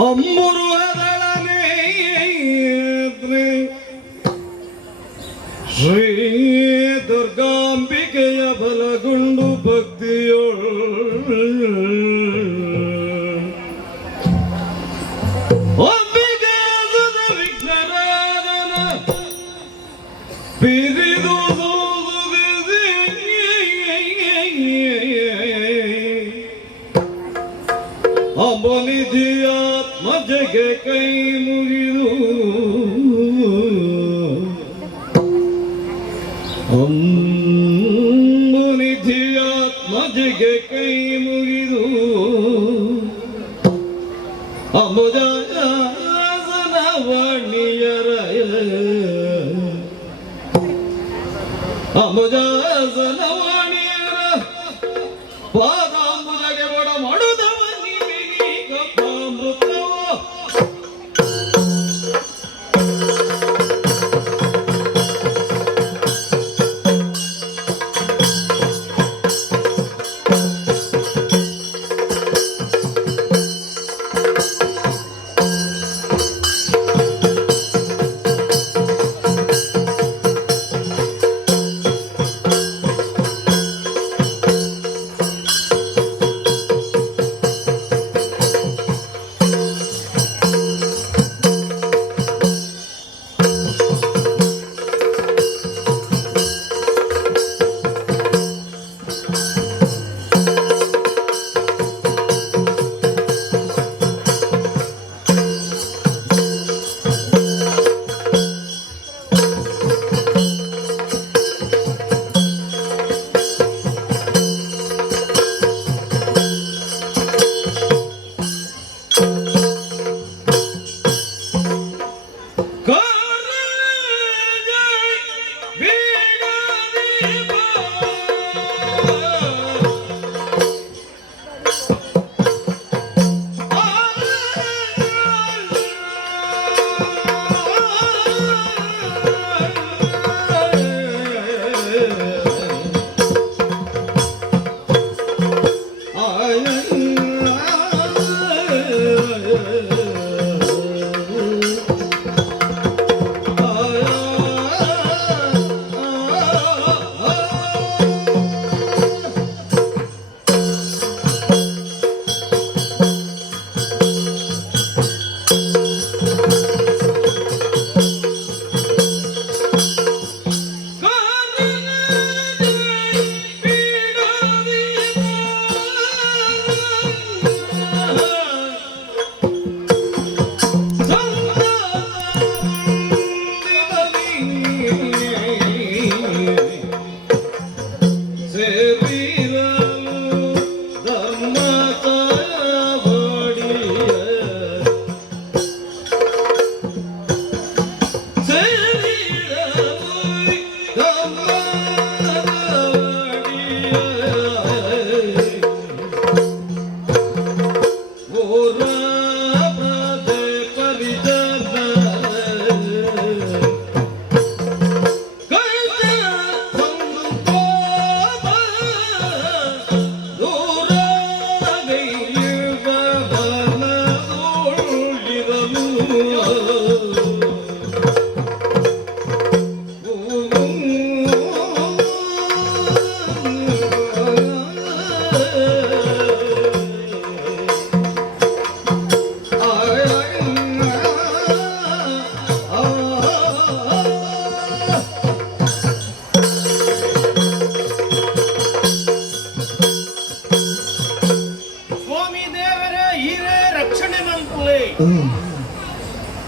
ಅಮ್ಮುರುವದಳನೆ ಶ್ರೀ ದುರ್ಗಾಂಬಿಕೆಯ ಬಲಗೊಂಡು ಭಕ್ತಿಯೋಳು ಅಂಬಿಕೆ ವಿಘ್ನರಾಜನ ಪಿರಿದು ಅಂಬನಿಧಿಯಾತ್ಮಜೆಗೆ ಕೈ ಮುಗಿದು ಅಂಬನಿಧಿಯಾತ್ಮಜೆಗೆ ಕೈ ಮುಗಿದು ಅಂಬುಜಾಸನವಾಣಿಯರ ಅಂಬುಜಾಸನವಾಣಿಯರ ಪಾದಾಂಬುಜಗೆ ಒಡ ಮಾಡುದವ ನಿಮಿನಿ ಕಪ್ಪಾಮೃತವ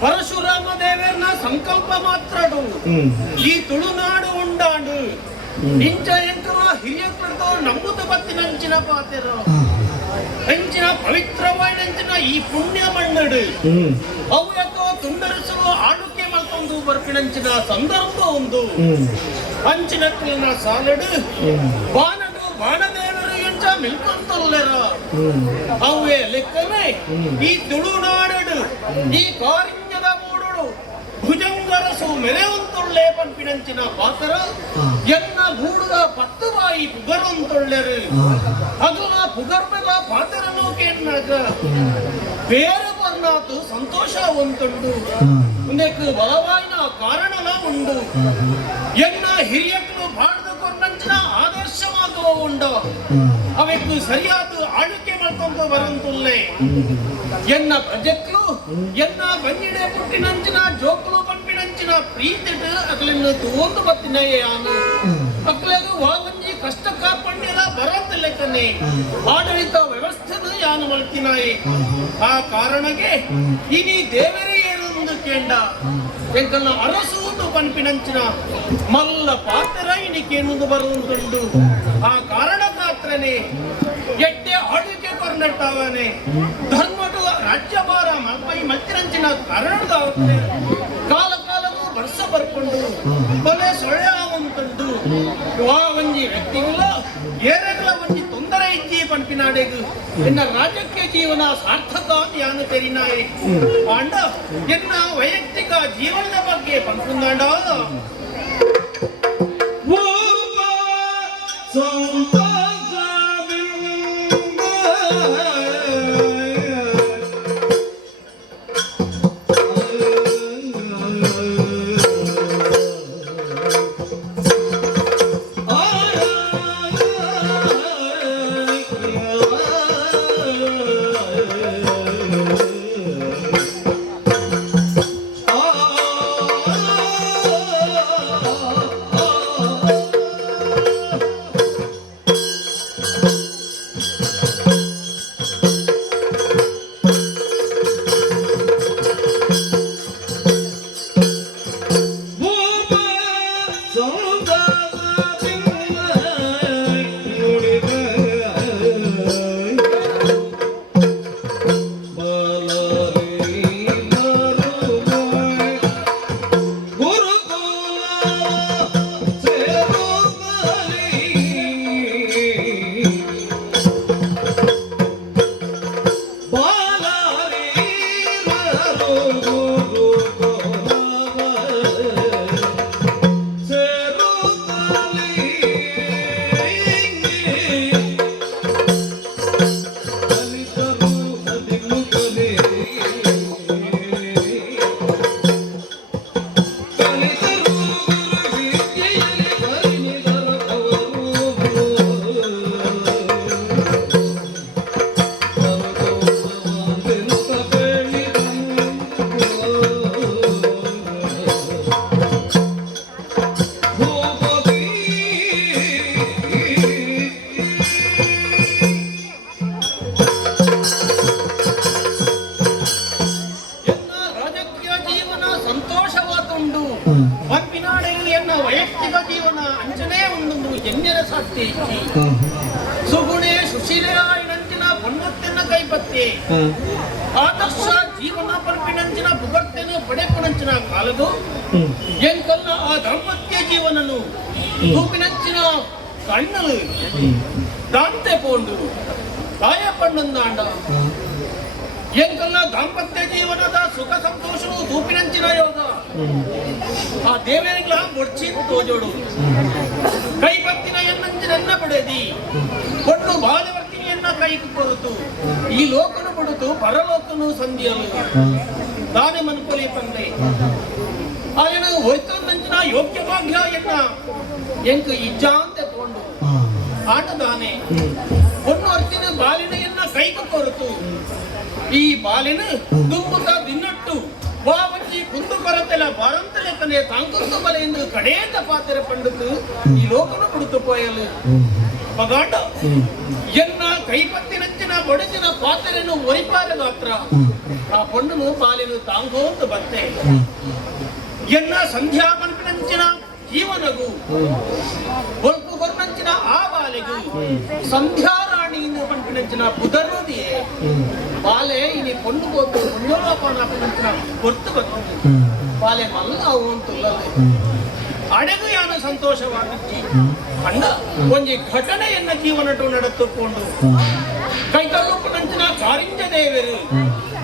ಪರಶುರಾಮ ದೇವರನ ಸಂಕಲ್ಪ ಮಾತ್ರಡು ಈ ತುಳುನಾಡು ಉಂಡಾಂಡು ಇಂಚ ಎಂಕವ ಹಿರಿಯ ಪಡೆದು ನಂಬುತ್ತ ಬತ್ತಿನಂಚಿನ ಪಾತೆರ ಅಂಚಿನ ಪವಿತ್ರವಾದಂಚಿನ ಈ ಪುಣ್ಯ ಮಣ್ಣಡು ಅವು ಯಾಕೋ ತುಂಡರಿಸುವ ಆಡುಕೆ ಮಲ್ಕೊಂಡು ಬರ್ಪಿನಂಚಿನ ಸಂದರ್ಭ ಒಂದು ಅಂಚಿನ ಸಾಲಡು ಬಾನಡು ಬಾಣದೇವರು ಎಂಚ ಮಿಲ್ಕೊಂತಲ್ಲೆರ ಅವೇ ಲೆಕ್ಕನೆ ಈ ತುಳುನಾಡು ಈ ಕಾರಿಂಜದ ಮೂಡು ಭುಜಂಗರಸು ಮೆರೆವಂತೊಳ್ಳೆ ಪಂಪಿನಂಚಿನ ಪಾತ್ರ ಎನ್ನ ಗೂಡುದ ಪತ್ತುವಾಯಿ ಪುಗರಂತೊಳ್ಳೆರು ಅದು ಆ ಪುಗರ್ಬದ ಪಾತ್ರನು ಕೇಳಿನಾಗ ಬೇರೆ ಬರ್ನ ದೇవర్ನಾಥ್ ಸಂತೋಷ ಒಂತುಂಡು ಮುಂದಕ್ಕೆ ಬಲವಾಯಿನ ಕಾರಣಲ ಉಂಡು ಎನ್ನ ಹಿರಿಯಕ್ಕಳು ಬಾಳ್ದುಕೊಂಡಂಚಿನ ಆದರ್ಶವಾಗುವ ಉಂಡು ಅವಕ್ಕೆ ಸರಿಯಾದ ಆಳ್ವಿಕೆ ಮಾಡ್ಕೊಂಡು ಬರಂತುಲ್ಲೇ ಎನ್ನ ಪ್ರಜೆಕ್ಲು ಎನ್ನ ಬಂಗಿಡೆ ಪುಟ್ಟಿನಂಚಿನ ಜೋಕ್ಲು ಪಂಪಿನಂಚಿನ ಪ್ರೀತಿಡು ಅಕ್ಲೆನ್ನು ತೂಂದು ಬತ್ತಿನಯ್ಯಾನು ಅಕ್ಲೆಗು ವಾಗಂಜಿ ಕಷ್ಟ ಕಾಪಣ್ಯಲ ಬರತ್ತಲೆಕ್ಕನೆ ಆಡಳಿತ ವ್ಯವಸ್ಥೆದು ಯಾನು ಮಲ್ತಿನಾಯಿ ಆ ಕಾರಣಕ್ಕೆ ಇನಿ ದೇವರೇ ಏನೊಂದು ಕೇಂಡ ಎಂಕಲ್ನ ಅರಸುವುದು ಪಂಪಿನಂಚಿನ ಮಲ್ಲ ಪಾತ್ರ ಇನಿಕೇನುಂದು ಬರುವುದುಂಡು ಆ ಕಾರಣಕ್ಕಾತ್ರನೇ ಎಡ್ಡೆ ಆಳ್ವಿಕೆ ಕೊರ್ನೆಟ್ಟಾವನೆ ಧರ್ಮಡು ರಾಜ್ಯಭಾರ ಮಲ್ಪೈ ಮತ್ತಿರಂಚಿನ ಕಾರಣದ ಕಾಲ ಕಾಲವೂ ವರ್ಷ ಬರ್ಕೊಂಡು ಬಲೆ ಸೊಳ್ಳೆ ಆವಂತುಂಡು ಆ ಒಂಜಿ ವ್ಯಕ್ತಿಗಳ ಏರೆಗಳ ಒಂಜಿ ತೊಂದರೆ ಇಜ್ಜಿ ಪಂಪಿನಾಡೆಗು ಎನ್ನ ರಾಜಕೀಯ ಜೀವನ ಸಾರ್ಥಕ ಯಾನು ತೆರಿನಾಯಿ ಅಂಡ ಎನ್ನ ವೈಯಕ್ತಿಕ ಜೀವನದ ಬಗ್ಗೆ ಪಂಪುಂದಾಂಡ ವೈಯಕ್ತಿಕ ಜೀವನ ಅಂಚನೆ ಒಂದು ಎನ್ನೆರ ಸಾಧ್ಯ ಸುಗುಣೆ ಸುಶೀಲೆಂಚಿನ ಪೊನ್ನೊತ್ತೆನ್ನ ಕೈಪತ್ತೆ ಆದರ್ಶ ಜೀವನ ಪರ್ಪಿನಂಚಿನ ಬುಗರ್ತೆನು ಪಡೆಪುಣಂಚಿನ ಕಾಲದು ಎಂಕಲ್ನ ಆ ದಾಂಪತ್ಯ ಜೀವನನು ತೂಪಿನಂಚಿನ ಕಣ್ಣಲು ದಾಂತೆ ಪೋಂಡು ತಾಯ ಪಣ್ಣಂದಾಂಡ ಎಂಕಲ್ನ ದಾಂಪತ್ಯ ಜೀವನದ ಸುಖ ಸಂತೋಷವು ತೂಪಿನಂಚಿನ ಯೋಗ ಆ ದೇವರಿಗಳ ಬೊಡ್ಚಿ ತೋಜೋಡು ಕೈಪತ್ತಿನ ಎನ್ನಂಚಿನ ಪಡೆದಿ ಕೊಟ್ಟು ಬಾಲವರ್ತಿನಿಯನ್ನ ಕೈಗೆ ಕೊರತು ಈ ಲೋಕನು ಬಿಡುತ್ತು ಪರಲೋಕನು ಸಂಧಿಯಲು ತಾನೇ ಮನ್ಕೊಲಿ ಪಂದೆ ఆయన ಹೋಯ್ತಂಚಿನ ಯೋಗ್ಯ ಭಾಗ್ಯ ಎನ್ನ ಎಂಕ ಇಜ್ಜ ಅಂತ ತಗೊಂಡು ಆಟದಾನೆ ಒಂದು ಅರ್ತಿನ ಬಾಲಿನೆಯನ್ನ ಕೈಗೆ ಕೊರತು ಈ ಬಾಲಿನ ತುಂಬುತ್ತ ದಿನ್ನಟ್ಟು ವಾವಜ್ಜಿ ಕುಂದು ಕೊರತೆಲ್ಲ ಬಾರಂತಲೆಕ್ಕನೆ ತಾಂಕುಂದು ಬಲೆಯಿಂದ ಕಡೆಯಿಂದ ಪಾತ್ರೆ ಪಂಡಿತು ಈ ಲೋಕನು ಬಿಡುತ್ತು ಪೋಯಲು ಪಗಾಟ ಎನ್ನ ಕೈಪತ್ತಿನಂಚಿನ ಬಡಜಿನ ಪಾತ್ರೆಯನ್ನು ಒರಿಪಾರ ಗಾತ್ರ ಆ ಪಣ್ಣನು ಬಾಲಿನ ತಾಂಗೋಂತ ಬಂತೆ ಎನ್ನ ಸಂಧ್ಯಾ ಪಂಪಿನಂಚಿನ ಜೀವನಗೂ ಒಲ್ಪು ಕೊರ್ನಂಚಿನ ಆ ಬಾಲೆಗೂ ಸಂಧ್ಯಾ ರಾಣಿಯಿಂದ ಪಂಪಿನಂಚಿನ ಬುಧರೋದಿಯೇ ಬಾಲೆ ಇನಿ ಪೊಂಡು ಹೋಗ್ತು ಪುಣ್ಯೋಲೋಪನಂಚಿನ ಗೊತ್ತು ಬಂತು ಬಾಲೆ ಮಲ್ಲ ಅವು ಅಂತುಲ್ಲದೆ ಅಡೆಗು ಯಾನು ಸಂತೋಷವಾಗಿದ್ದಿ ಅಂಡ ಒಂಜಿ ಘಟನೆಯನ್ನ ಜೀವನಟು ನಡೆದುಕೊಂಡು ಕೈಕಲ್ಲುಪನಂಚಿನ ಕಾರಿಂಜ ದೇವರು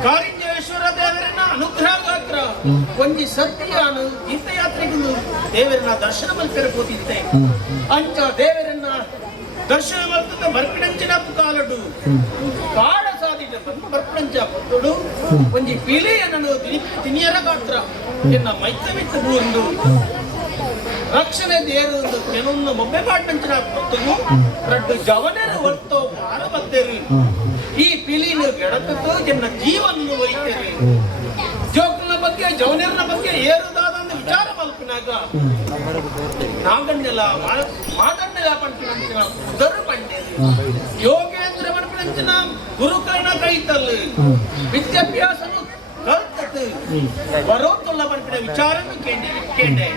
ಕಾರಿಂಜೇಶ್ವರ ದೇವರನ್ನ ಅನುಗ್ರಹ ಗಾತ್ರ ಒಂಜಿ ಸತ್ಯಾನು ತೀರ್ಥಯಾತ್ರೆಗಳು ದೇವರನ್ನ ದರ್ಶನ ಮಲ್ಪೆರೆ ಕೂತಿದ್ದೆ ಅಂಚ ದೇವರನ್ನ ದರ್ಶನ ಮಲ್ಪದ ಬರ್ಪಿನಂಚಿನ ಕಾಲಡು ಕಾಡ ಸಾಧಿ ಬರ್ಪಂಚ ಪೊತ್ತುಡು ಒಂಜಿ ಪೀಲೆಯನ್ನು ತಿನಿಯರ ಗಾತ್ರ ಎನ್ನ ಮೈತ್ತಮಿತ್ತ ಬೂರ್ದು ರಕ್ಷಣೆ ದೇರು ಕೆಲವೊಂದು ಮೊಬ್ಬೆ ಪಾಟಂಚಿನ ಪೊತ್ತುಗು ರಡ್ಡು ಜವನರ ಹೊತ್ತು ಪಾರ ಬದ್ದೇರಿ ಈ ಪಿಲಿನ ಗೆಡತದ್ದು ಎನ್ನ ಜೀವನ್ನು ಒಯ್ತೇರಿ ಜೋಕನ ಬಗ್ಗೆ ಜವನರ ಬಗ್ಗೆ ಏರುದಾದ ಒಂದು ವಿಚಾರ ಮಲ್ಪಿನಾಗ ನಾಗಣ್ಣೆಲ್ಲ ಮಾದಣ್ಣೆಲ್ಲ ಪಂಚಿನ ಉದರು ಪಂಡೇರಿ ಯೋಗೇಂದ್ರ ಪಂಚಿನ ಗುರುಕರ್ಣ ಕೈತಲ್ಲಿ ವಿದ್ಯಾಭ್ಯಾಸನು ಕಲ್ತದ್ದು ಬರೋತ್ತುള്ള ಪಂಪಿನ ವಿಚಾರನು ಕೇಂಡೆ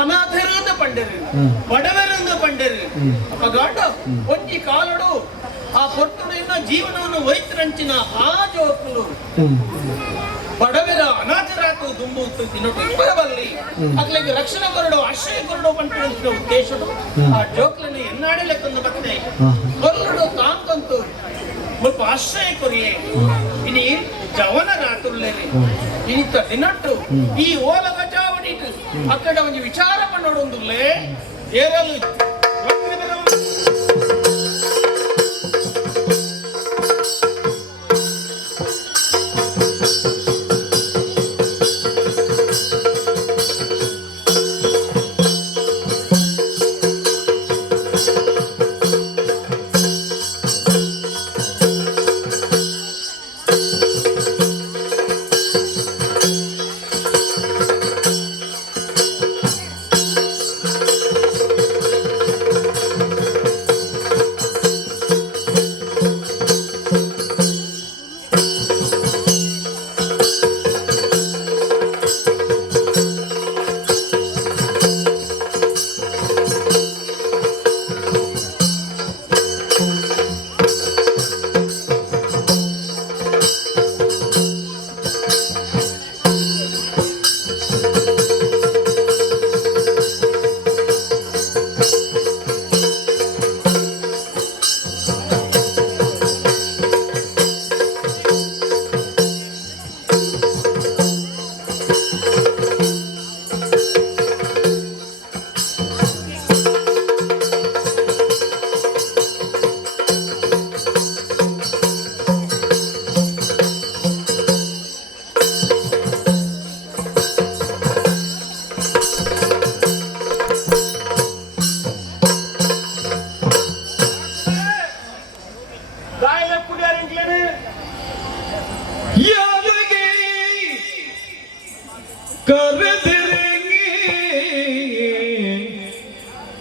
ಅನಾಥರಂದು ಪಂಡರು ಬಡವರಂದು ಪಂಡರು ಅಪಗಾಡ ಒಂಜಿ ಕಾಲಡು ಆ ಪೊರ್ತುಡಿನ ಜೀವನವನ್ನು ಒಯ್ತರಂಚಿನ ಆ ಜೋಕುಲು ಬಡವರ ಅನಾಥರಾತು ದುಂಬುತ್ತು ತಿನ್ನೋಟಲ್ಲಿ ಅಕ್ಲಿಗೆ ರಕ್ಷಣೆ ಕೊರಡು ಆಶ್ರಯ ಕೊರಡು ಪಂಪಿನ ಉದ್ದೇಶಡು ಆ ಜೋಕ್ಲನ್ನು ಎನ್ನಾಡೆ ಲೆಕ್ಕಂದು ಬರ್ತದೆ ಕೊರಡು ತಾಂತಂತು ಮುಲ್ಪ ಆಶ್ರಯ ಕೊರಿಯೇ ಇನಿ ಜವನ ರಾತುಳ್ಳೇನೆ ಇನಿತ ದಿನಟ್ಟು ಈ ಓಲ ಗಜಾವಣಿಟ್ಟು ಅಕ್ಕಡ ಒಂದು ವಿಚಾರ ಪನ್ನೋಡೊಂದುಲ್ಲೇ ಏರಲು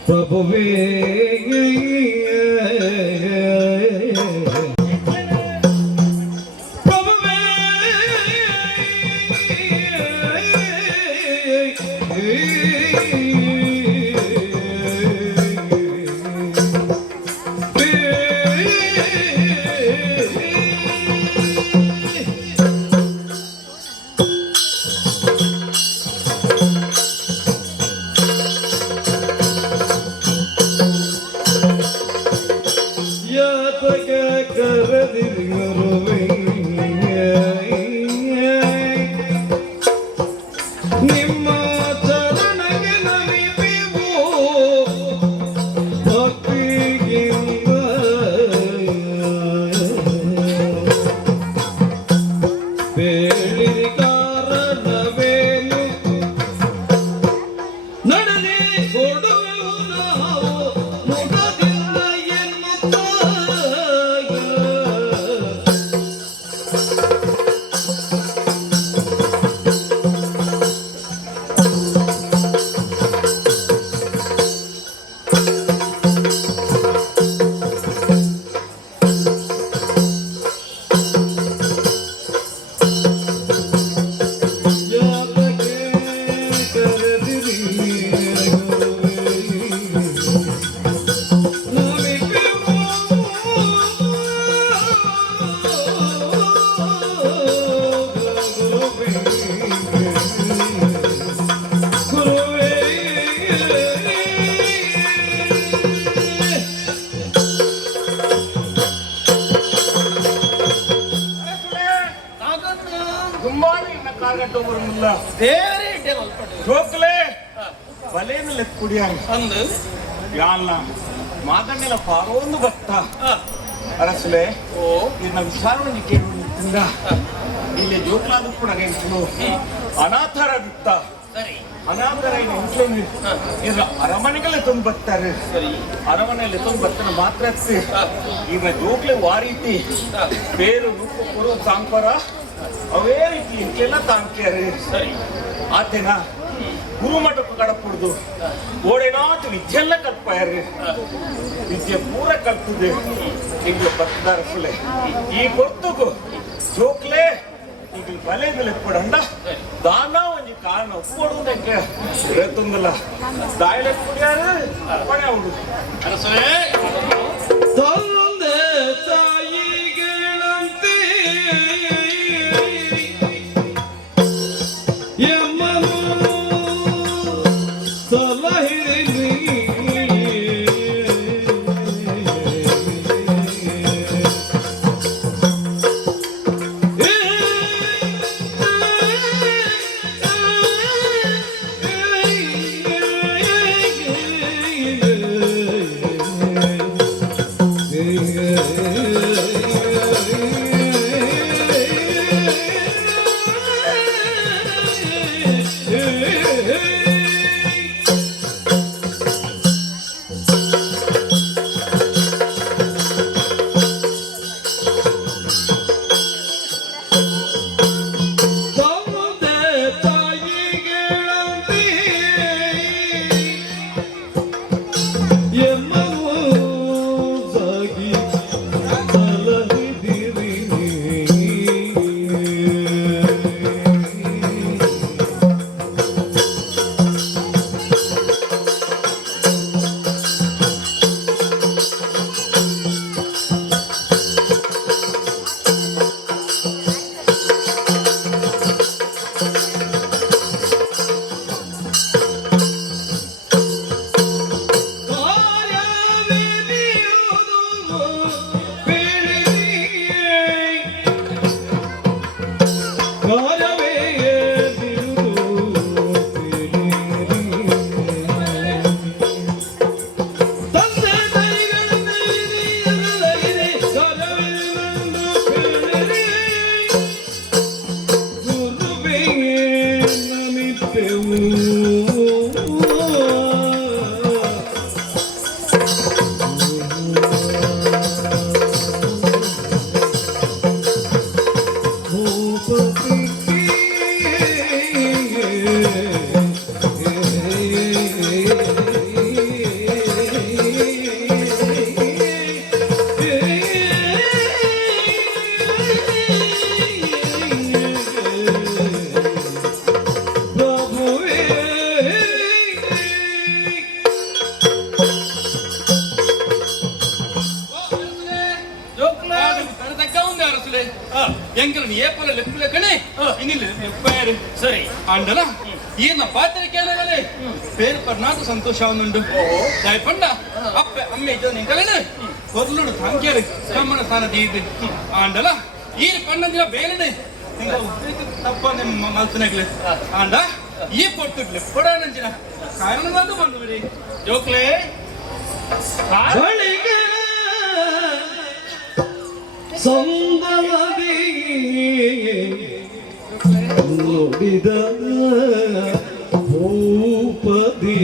ಪ್ರಭುವೇ ಅಂದು ಯಾಲ್ಲ ಮಾದನ್ನೆಲ್ಲ ಪಾರೋಂದು ಭಕ್ತ ಅರಸಲೆ ಓ ಇದನ್ನ ವಿಚಾರವನ್ನು ಕೇಳುವುದರಿಂದ ಇಲ್ಲಿ ಜೋಕ್ಲಾದ ಕೂಡ ಹೆಂಚಲು ಅನಾಥರಾಗುತ್ತ ಸರಿ ಅನಾಥರ ಹೆಂಚಲು ಇದ್ರ ಅರಮನೆಗಳೇ ತಂದು ಬರ್ತಾರೆ. ಸರಿ ಅರಮನೆಯಲ್ಲಿ ತಂದು ಬರ್ತಾನೆ ಮಾತ್ರ ಈಗ ಜೋಕ್ಲೆ ವಾರೀತಿ ಬೇರು ರೂಪ ಕೊರು ಸಾಂಪರ ಅವೇ ರೀತಿ ಇಂಕೆಲ್ಲ ತಾಂಕ್ಯಾರೆ. ಸರಿ ಆತೇನ ಗುರುಮಠಕ್ಕೆ ಕಡಪುಡ್ದು ಓಡೇನಾಟ ವಿದ್ಯೆಲ್ಲ ಕಲ್ಪಾಯಾರ. ವಿದ್ಯೆ ಪೂರ ಕಲ್ತದೆ ಈಗ ಬರ್ತಿದಾರ ಸುಲೆ ಈ ಗೊತ್ತುಗು ಜೋಕ್ಲೆ ಈಗ ಬಲೆ ಬೆಲೆ ಕೊಡಂಡ ದಾನ ಒಂಜಿ ಕಾರಣ ಕೊಡುವುದಕ್ಕೆ ತುಂಗಲ್ಲ ದಾಯಿಲೆ ಕುಡಿಯಾರ ಕೊನೆ ಹುಡುಗ ಅರಸರೇ ತಂದೆ ತಾಯಿಗಳಂತೆ ಎಮ್ಮನು ಸಲಹಿರಿ ಎಂಕಲ್ ಏಪಲ ಲೆಕ್ಕಲೆ ಕಣೆ ಇನ್ನಿಲ್ಲ ಎಪ್ಪಾರು ಸರಿ ಅಂಡಲ ಈನ ಪಾತ್ರ ಕೇಳಗಲೆ ಪೇರು ಪರ್ನಾಟ ಸಂತೋಷ ಅವನುಂಡು ದಯಪಂಡ ಅಪ್ಪ ಅಮ್ಮೆ ಇದ್ದ ನಿಂಕಲೇನೆ ಕೊರ್ಲುಡು ತಾಂಕ್ಯಾರು ಕಮ್ಮನ ಸ್ಥಾನ ದೀದು ಅಂಡಲ ಈ ಪಣ್ಣಂದಿನ ಬೇಲೆನೆ ನಿಂಗ ಉದ್ರೇಕ ತಪ್ಪ ನಿಮ್ಮ ಮಲ್ತನಗ್ಲೆ ಅಂಡ ಈ ಪೊಟ್ಟುಗ್ಲೆ ಕೊಡಾನಂಜಿನ ಕಾರಣವಾದ ಬಂದುಬಿಡಿ ಜೋಕ್ಲೆ ಸಂದವದಿ ನೋಡಿದ ಭೂಪದಿ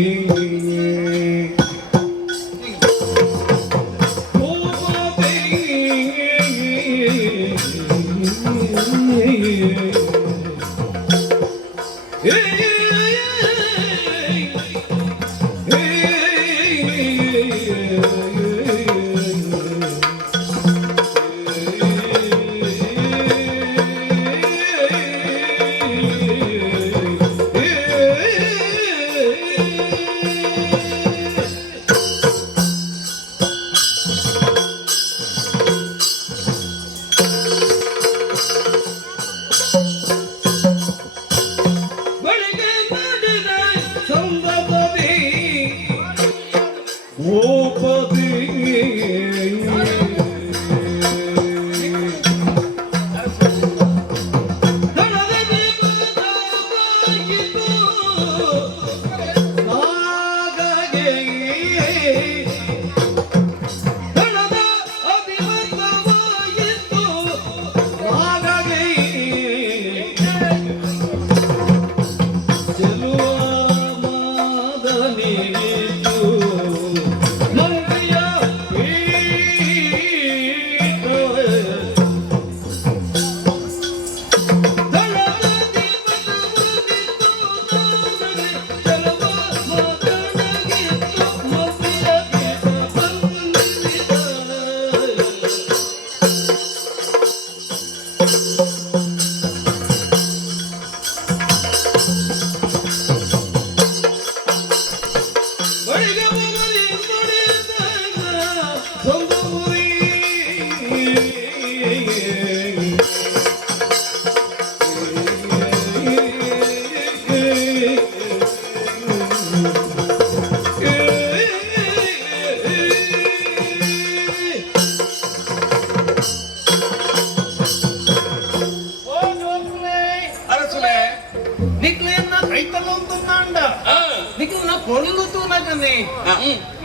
ಕೊಲ್ಲುತ್ತು ನಗನೆ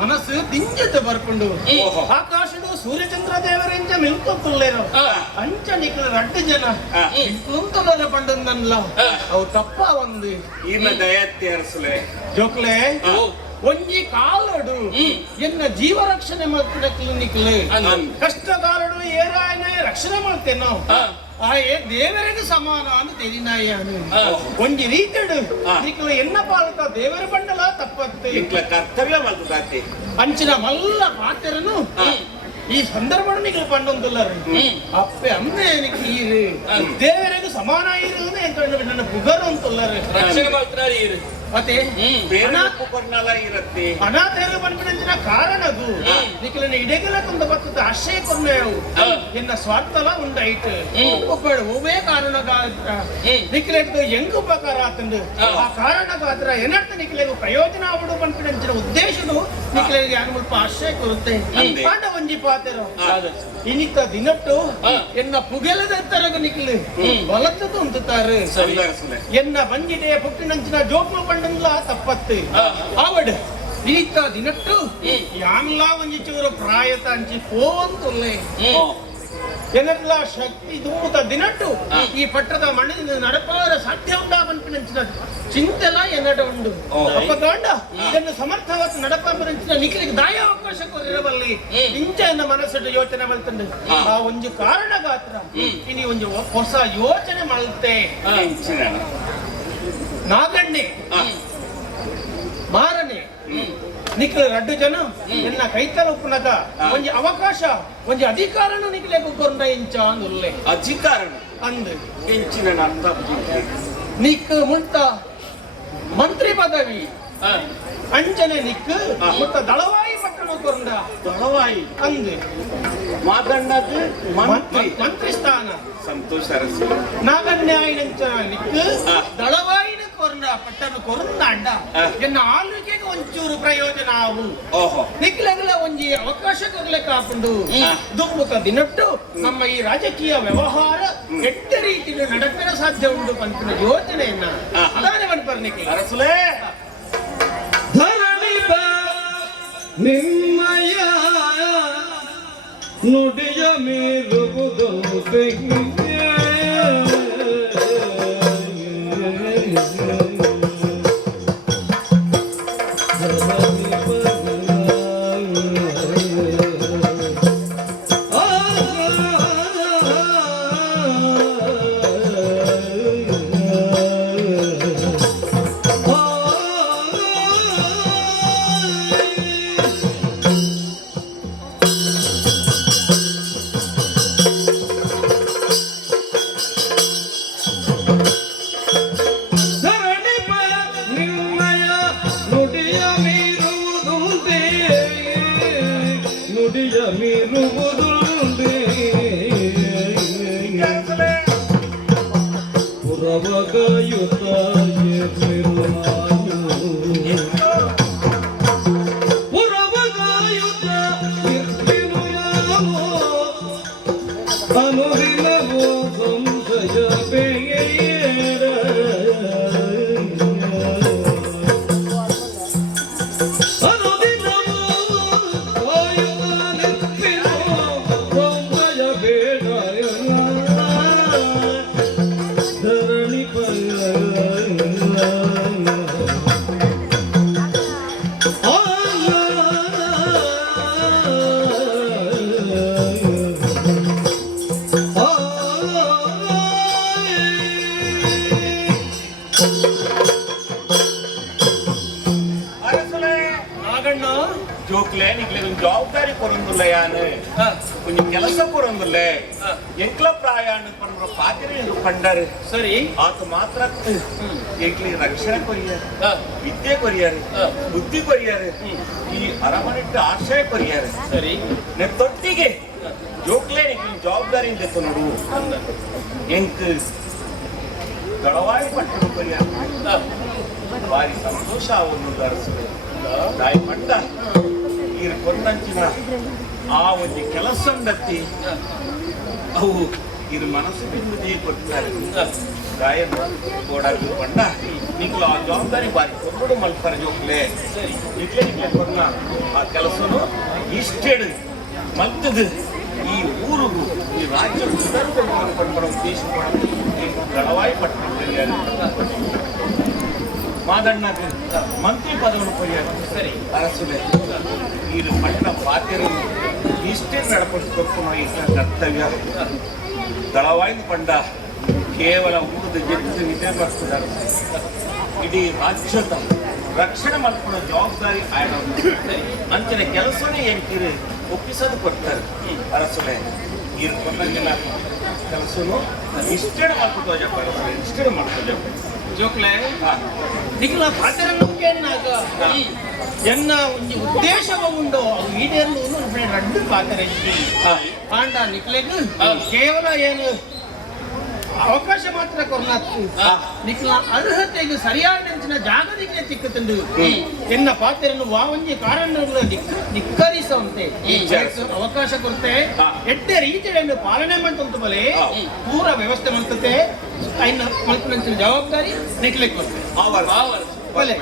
ಮನಸ್ಸು ದಿಂಜತೆ ಬರ್ಕೊಂಡು ಓಹೋ. ಆಕಾಶಡು ಸೂರ್ಯಚಂದ್ರ ದೇವರೆಂಚ ಮಿಲ್ಕೊತ್ತುಳ್ಳೇರು ಅಂಚ ನಿಕ್ಲ ರಡ್ಡು ಜನ ಇಂತುಲರ ಪಂಡಂದನ್ಲ ಅವು ತಪ್ಪ ಒಂದು ಈಮ ದಯತ್ತಿ ಅರಸಲೆ ಜೋಕ್ಲೆ ಒಂಜಿ ಕಾಲಡು ಎನ್ನ ಜೀವ ರಕ್ಷಣೆ ಮಾಡ್ತಿನ ಕ್ಲಿನಿಕ್ಲೆ ಕಷ್ಟಗಾಲಡು ಏರಾಯನೆ ರಕ್ಷಣೆ ಮಾಡ್ತೇನೋ ಆ ದೇವರಿಗೆ ಸಮಾನ ಅಂತ ತೆರಿನಾಯ ಒಂಜಿ ರೀತಿಡು ನಿಕ್ಲ ಎನ್ನ ಪಾಲಕ ದೇವರ ಬಂಡಲ ತಪ್ಪತ್ತೆ ಇಕ್ಲ ಕರ್ತವ್ಯ ಮಲ್ದಾತಿ ಅಂಚಿನ ಮಲ್ಲ ಪಾತ್ರನು ಈ ಸಂದರ್ಭ ನಿಕ್ಲ ಪಂಡೊಂದುಲ್ಲರು ಅಪ್ಪೆ ಅಮ್ಮೆ ನೀರು ದೇವರಿಗೆ ಸಮಾನ ಇರು ನನ್ನ ಪುಗರು ಅಂತುಲ್ಲರು ರಕ್ಷಣೆ ಮಾಡ್ತಾರೆ ಇರು ಮತ್ತೆ ಬೇರೆ ಇರತ್ತೆ ಅನಾಥೇರು ಬಂದ್ಬಿಟ್ಟಿನ ಕಾರಣದು ನಿಖಿಲನ ಇಡೆಗಲ ತುಂಬ ಬರ್ತದ ಆಶ್ರಯ ಕೊನ್ನೆವು ಎನ್ನ ಸ್ವಾರ್ಥಲ ಉಂಡಾಯ್ತು ಒಬ್ಬಳು ಒಬ್ಬೇ ಕಾರಣಗಾತ್ರ ನಿಖಿಲೆಡ್ದು ಹೆಂಗ್ ಉಪಕಾರ ಆತಂದು ಆ ಕಾರಣಗಾತ್ರ ಏನರ್ಥ ನಿಖಿಲೆಗೂ ಪ್ರಯೋಜನ ಆಗ್ಬಿಡು ಬಂದ್ಬಿಟ್ಟಿನ ಉದ್ದೇಶನು ನಿಖಿಲೆಗೆ ಅನುಮಲ್ಪ ಆಶ್ರಯ ಕೊರುತ್ತೆ ಪಾಂಡ ಒಂಜಿ ಪಾತೆರು ಇನ್ನಿತ್ತ ದಿನಟ್ಟು ಎನ್ನ ಪುಗೆಲದ ತರಗ ನಿಖಿಲು ಬಲತ್ತದು ಅಂತಾರೆ ಎನ್ನ ಬಂಜಿದೆ ಪುಟ್ಟಿನಂಚಿನ ಜೋಕ್ಲು ಪಂಡಲ್ಲ ತಪ್ಪತ್ತು ಆವಡ್ ಇನ್ನಿತ್ತ ದಿನಟ್ಟು ಯಾನ್ಲ ಒಂಜಿ ಚೂರು ಪ್ರಾಯತ ಅಂಚಿ ಪೋಂತುಲ್ಲೆ ಎನ್ನಲ್ಲ ಶಕ್ತಿ ದೂತ ದಿನಟ್ಟು ಈ ಪಟ್ಟದ ಮಣ್ಣಿನ ನಡಪಾರ ಸಾಧ್ಯ ಉಂಟಾ ಬಂಪಿನಂಚಿನ ಚಿಂತೆಲ ಎನ್ನಡ ಉಂಡು ಅಪ್ಪಗಾಂಡ ಇದನ್ನು ಸಮರ್ಥವಾದ ನಡಪಾಂಬರಂಚಿನ ನಿಖಿಲಿಗೆ ದಾಯ ಅವಕಾಶ ಕೊರಿರಬಲ್ಲಿ ಇಂಚ ಎನ್ನ ಮನಸ್ಸು ಯೋಚನೆ ಮಲ್ತಂಡು ಆ ಒಂಜು ಕಾರಣ ಗಾತ್ರ ಇನಿ ಒಂಜು ಹೊಸ ಯೋಚನೆ ಮಲ್ತೆ ನಾಗಣ್ಣೆ ಮಾರನೆ ನಿಖಿಲ ರಡ್ಡು ಜನ ಎನ್ನ ಕೈತಲ ಉಪ್ಪುನಗ ಒಂಜಿ ಅವಕಾಶ ಒಂಜಿ ಅಧಿಕಾರನು ನಿಖಿಲೆ ಕೊಂಡ ಇಂಚ ಅಂದುಲ್ಲೆ ಅಧಿಕಾರ ಅಂದು ಹೆಂಚಿನ ಅರ್ಥ ನಿಕ್ ಮುಟ್ಟ ಮಂತ್ರಿ ಪದವಿ ಅಂಚನೆ ನಿಕ್ ಮುಟ್ಟ ದಳವಾಯಿ ಪಟ್ಟಣ ಕೊಂಡ ದಳವಾಯಿ ಅಂದು ಮಾದಣ್ಣದು ಮಂತ್ರಿ ಸ್ಥಾನ ಸಂತೋಷ ಅರಸು ನಾಗನ್ಯಾಯನಂಚ ನಿಕ್ ದಳವಾಯಿನ ಕೊರಂಡ ಪಟ್ಟಣ ಕೊರಂದ ಅಂಡ ಎನ್ನ ಆಳ್ವಿಕೆಗೆ ಒಂಚೂರು ಪ್ರಯೋಜನ ಆವು ಓಹೋ ನಿಕ್ಲೆಗಲ ಒಂಜಿ ಅವಕಾಶ ಕೊರ್ಲೆ ಕಾಪುಂಡು ದುಮ್ಮುಕ ದಿನಟ್ಟು ನಮ್ಮ ಈ ರಾಜಕೀಯ ವ್ಯವಹಾರ ಕೆಟ್ಟ ರೀತಿಯಲ್ಲಿ ನಡಪಿನ ಸಾಧ್ಯ ಉಂಟು ಪಂಪಿನ ಯೋಚನೆಯನ್ನ ಅದಾನೆ ಬಂದ್ಬರ್ನಿಕ್ಕೆ ಅರಸುಲೇ ಧರಣಿ ಬಾ ನಿಮ್ಮಯ ನುಡಿಯ ಮೀರುವುದು ಜೋಕ್ಲೆ ನಿಕ್ಲೆ ಒಂದು ಜವಾಬ್ದಾರಿ ಕೊರೊಂದುಲ್ಲ ಯಾನು ಒಂದು ಕೆಲಸ ಕೊರೊಂದುಲ್ಲ ಎಂಕ್ಲ ಪ್ರಾಯಾಣ ಪಂಡ್ರ ಪಾತಿರ ಪಂಡರು ಸರಿ ಆತ ಮಾತ್ರ ಎಂಕ್ಲಿ ರಕ್ಷಣೆ ಕೊರಿಯಾರು ವಿದ್ಯೆ ಕೊರಿಯಾರು ಬುದ್ಧಿ ಕೊರಿಯಾರು ಈ ಅರಮನೆಟ್ಟು ಆಶ್ರಯ ಕೊರಿಯಾರು ಸರಿ ತೊಟ್ಟಿಗೆ ಜೋಕ್ಲೆ ನಿಕ್ಲಿ ಜವಾಬ್ದಾರಿಯಿಂದ ನೋಡು ಎಂಕ್ ದಳವಾಯಿ ಪಟ್ಟಣ ಕೊರಿಯಾರು ಭಾರಿ ಸಂತೋಷ ಅವನು ಧರಿಸಿದೆ ದಾಯಿ ಪಂಡ ಈ ಕೊಂದಂಚಿನ ಆ ಒಂದು ಕೆಲಸ ಅವು ಇದು ಮನಸ್ಸು ಬಿಂದು ಕೊಡ್ತಾರೆ ಗಾಯನ ಓಡಾಡಲು ಪಂಡ ನಿಂಗಳು ಆ ಜವಾಬ್ದಾರಿ ಬಾರಿ ಕೊಟ್ಟು ಮಲ್ತಾರೆ ಜೋಕ್ಲೆ ಇಟ್ಲೆ ಇಟ್ಲೆ ಕೊನ್ನ ಆ ಕೆಲಸನು ಇಷ್ಟೇಡು ಮಲ್ತದು ಈ ಊರಿಗೂ ಈ ರಾಜ್ಯ ಪಡ್ಬಡ ಉದ್ದೇಶ ಗಣವಾಯಿ ಪಟ್ಟಿದ್ದಾರೆ ಮಾದಣ್ಣಗೆ ಮಂತ್ರಿ ಪದವನ್ನು ಪಡೆಯಲು ಸರಿ ಅರಸುಲೆ ಈ ಪಟ್ಟಣ ಪಾತ್ಯರನ್ನು ಇಷ್ಟೇ ನಡಪಡಿಸಬೇಕು ಇಷ್ಟ ಕರ್ತವ್ಯ ದಳವಾಯ್ದು ಪಂಡ ಕೇವಲ ಊರದ ಗೆದ್ದು ನಿದ್ದೆ ಬರ್ತಿದ್ದಾರೆ ಇಡೀ ರಾಜ್ಯದ ರಕ್ಷಣೆ ಮಾಡ್ಕೊಳ್ಳೋ ಜವಾಬ್ದಾರಿ ಆಯ್ದ ಅಂಚಿನ ಕೆಲಸನೇ ಎಂಟಿರು ಒಪ್ಪಿಸೋದು ಕೊಡ್ತಾರೆ ಅರಸುಲೆ ಈ ಕೊಂದಂಗಿನ ಕೆಲಸನು ಇಷ್ಟೇ ಮಾಡ್ಕೊತೋ ಜಪ್ಪ ಇಷ್ಟೇ ಮಾಡ್ಕೋ ಜೋಕ್ಲೆ ನಿಖಲ ಪಾತ್ರನ್ನು ಕೇಳಿನಾಗ ಎನ್ನ ಒಂದು ಉದ್ದೇಶವ ಉಂಡು ಅದು ಈಡೇರಲು రెండు ಪಾತ್ರ ಪಾಂಡ ನಿಖಲೆಗ್ ಕೇವಲ ಏನು ಅವಕಾಶ ಮಾತ್ರ ಕೊರ್ನಾತ್ತು ನಿಖಲ ಅರ್ಹತೆಗೆ ಸರಿಯಾದ ಜಾಗದಿಗೆ ತಿಕ್ಕುತ್ತಂದು ಎನ್ನ ಪಾತ್ರನ್ನು ವಾವಂಜಿ ಕಾರಣಗಳು ಧಿಕ್ಕರಿಸುವಂತೆ ಅವಕಾಶ ಕೊಡ್ತೆ ಎಡ್ಡೆ ರೀತಿಯನ್ನು ಪಾಲನೆ ಮಾಡ್ತಂತ ಬಲೆ ಪೂರ ವ್ಯವಸ್ಥೆ ಮಾಡ್ತತೆ ಐನ ಮಲ್ಪನ ಜವಾಬ್ದಾರಿ ನಿಖಲೆಗ್ ಕೊಡ್ತೆ ಬಲೆ